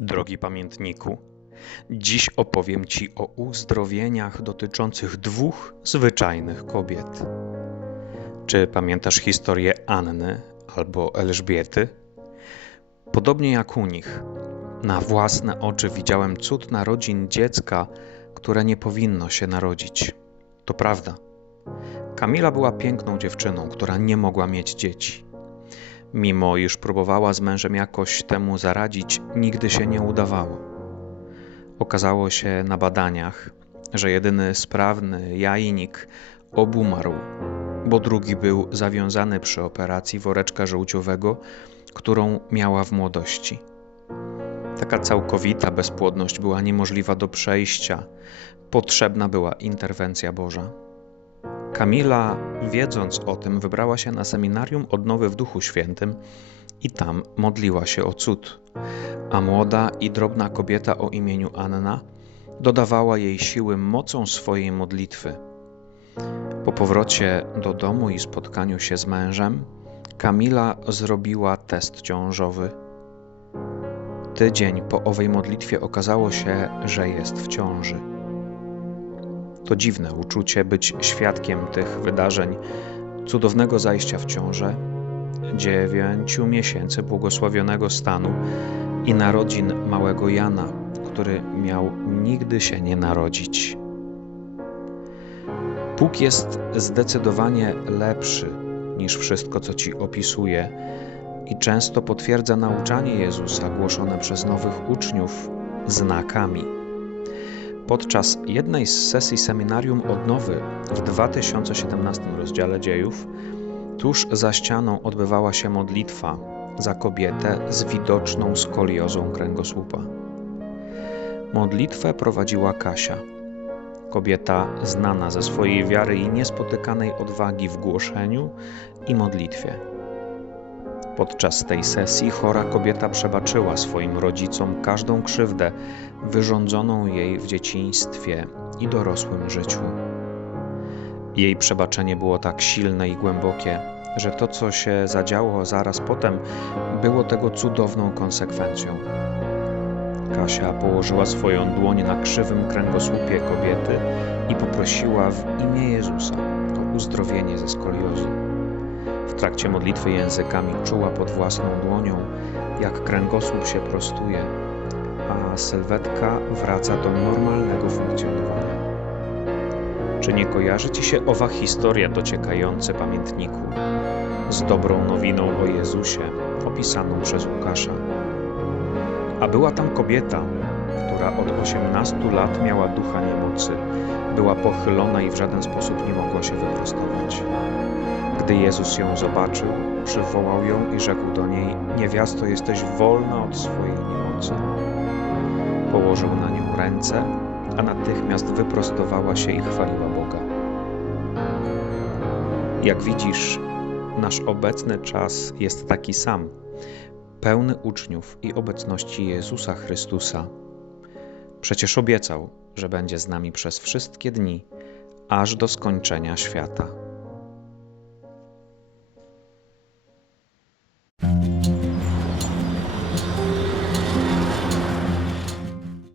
Drogi pamiętniku, dziś opowiem Ci o uzdrowieniach dotyczących dwóch zwyczajnych kobiet. Czy pamiętasz historię Anny albo Elżbiety? Podobnie jak u nich, na własne oczy widziałem cud narodzin dziecka, które nie powinno się narodzić. To prawda. Kamila była piękną dziewczyną, która nie mogła mieć dzieci. Mimo iż próbowała z mężem jakoś temu zaradzić, nigdy się nie udawało. Okazało się na badaniach, że jedyny sprawny jajnik obumarł, bo drugi był zawiązany przy operacji woreczka żółciowego, którą miała w młodości. Taka całkowita bezpłodność była niemożliwa do przejścia, potrzebna była interwencja Boża. Kamila, wiedząc o tym, wybrała się na seminarium odnowy w Duchu Świętym i tam modliła się o cud. A młoda i drobna kobieta o imieniu Anna dodawała jej siły mocą swojej modlitwy. Po powrocie do domu i spotkaniu się z mężem, Kamila zrobiła test ciążowy. Tydzień po owej modlitwie okazało się, że jest w ciąży. To dziwne uczucie być świadkiem tych wydarzeń, cudownego zajścia w ciążę, dziewięciu miesięcy błogosławionego stanu i narodzin małego Jana, który miał nigdy się nie narodzić. Bóg jest zdecydowanie lepszy niż wszystko, co ci opisuje, i często potwierdza nauczanie Jezusa głoszone przez nowych uczniów znakami podczas jednej z sesji seminarium odnowy w 2017 rozdziale dziejów, tuż za ścianą odbywała się modlitwa za kobietę z widoczną skoliozą kręgosłupa. Modlitwę prowadziła Kasia, kobieta znana ze swojej wiary i niespotykanej odwagi w głoszeniu i modlitwie. Podczas tej sesji chora kobieta przebaczyła swoim rodzicom każdą krzywdę wyrządzoną jej w dzieciństwie i dorosłym życiu. Jej przebaczenie było tak silne i głębokie, że to, co się zadziało zaraz potem, było tego cudowną konsekwencją. Kasia położyła swoją dłoń na krzywym kręgosłupie kobiety i poprosiła w imię Jezusa o uzdrowienie ze skoliozy. W trakcie modlitwy językami czuła pod własną dłonią, jak kręgosłup się prostuje, a sylwetka wraca do normalnego funkcjonowania. Czy nie kojarzy Ci się owa historia dociekająca pamiętniku z dobrą nowiną o Jezusie opisaną przez Łukasza? A była tam kobieta, która od 18 lat miała ducha niemocy, była pochylona i w żaden sposób nie mogła się wyprostować. Gdy Jezus ją zobaczył, przywołał ją i rzekł do niej: Niewiasto, jesteś wolna od swojej niemocy. Położył na nią ręce, a natychmiast wyprostowała się i chwaliła Boga. Jak widzisz, nasz obecny czas jest taki sam, pełny uczniów i obecności Jezusa Chrystusa. Przecież obiecał, że będzie z nami przez wszystkie dni, aż do skończenia świata.